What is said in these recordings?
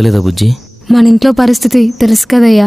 బాగలేదా బుజ్జి? మన ఇంట్లో పరిస్థితి తెలుసు కదయ్యా.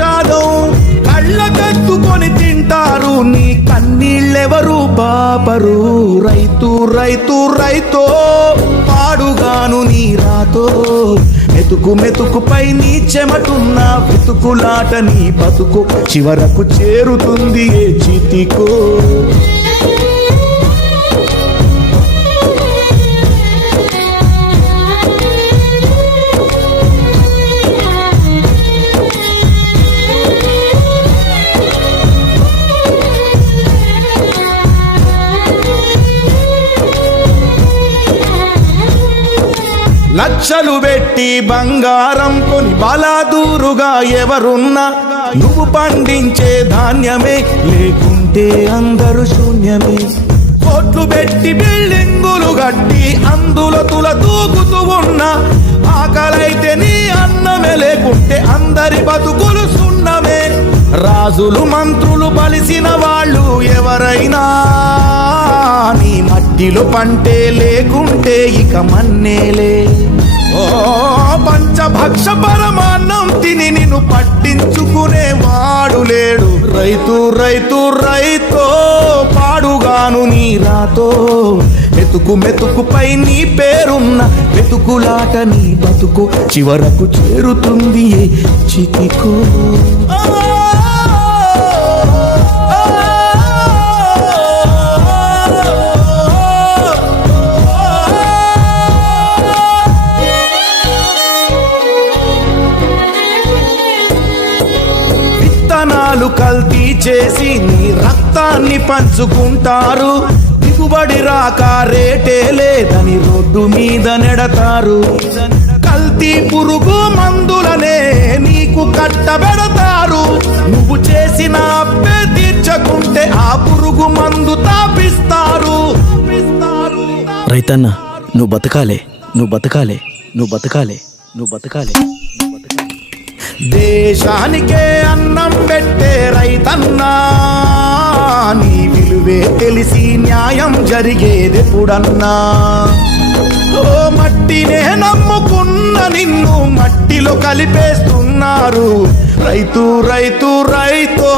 విషాదం కళ్ళ కత్తుకొని తింటారు నీ కన్నీళ్ళెవరు బాపరు రైతు రైతు రైతో పాడుగాను నీ రాతో. మెతుకు మెతుకుపై నీ చెమటున్న వెతుకులాట నీ బతుకు. చివరకు చేరుతుంది ఏ చితికో. లక్షలు పెట్టి బంగారం కొని బలాదూరుగా ఎవరున్నా నువ్వు పండించే ధాన్యమే లేకుంటే అందరూ శూన్యమే. కోట్లు పెట్టి బిల్డింగులు కట్టి అందులో తుల దూకుతూ ఉన్నా ఆకలైతే నీ అన్నమే లేకుంటే అందరి బతుకులు రాజులు మంత్రులు బలిసిన వాళ్ళు ఎవరైనా? నీ మట్టిలో పంటే లేకుంటే ఇక మన్నేలే. ఓ పంచభక్ష పరమాన్నం తిని నిన్ను పట్టించుకునే వాడు లేడు. రైతు రైతు రైతో పాడుగాను నీ రాతో. మెతుకు మెతుకుపై నీ పేరున్న మెతుకులాట నీ బతుకు చివరకు చేరుతుంది చితికో. కల్తీ చేసి నీ రక్తాన్ని పంచుకుంటారు. దిగుబడి రాక రేటే లేదని రోడ్డు మీద నెడతారు. కల్తీ పురుగు మందులనే నీకు కట్టబెడతారు. నువ్వు చేసిన అప్పే తీర్చకుంటే ఆ పురుగు మందు తాపిస్తారు. రైతన్న నువ్వు బతకాలే నువ్వు బతకాలే నువ్వు బతకాలే నువ్వు బతకాలే. దేశానికే అన్నం పెట్టే రైతన్నా నీ విలువే తెలిసి న్యాయం జరిగేదెప్పుడన్నా. ఓ మట్టినే నమ్ముకున్న నిన్ను మట్టిలో కలిపేస్తున్నారు. రైతు రైతు రైతో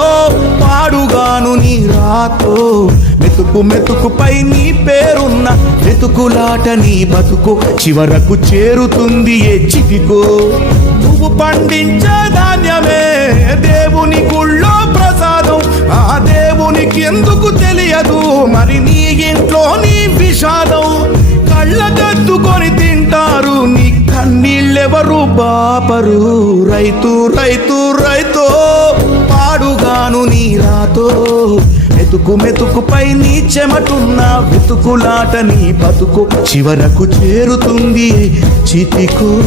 పాడుగాను నీ రాతో. మెతుకు మెతుకుపై నీ పేరున్న వెతుకులాట నీ బతుకు చివరకు చేరుతుంది ఏ చిటికో. నువ్వు పండించే ధాన్యమే. దేవుని గుళ్ళో ప్రసాదం. ఆ దేవునికి ఎందుకు తెలియదు? మరి నీ ఇంట్లో నీ విషాదం. కళ్ళ కత్తుకొని తింటారు. నీ కన్నీళ్ళెవరు బాపరు? రైతు రైతు రైతో. పాడుగాను నీ రాతో. మెతుకు మెతుకుపై నీ చెమటున్న వెతుకులాట నీ బతుకు చివరకు చేరుతుంది చితికు.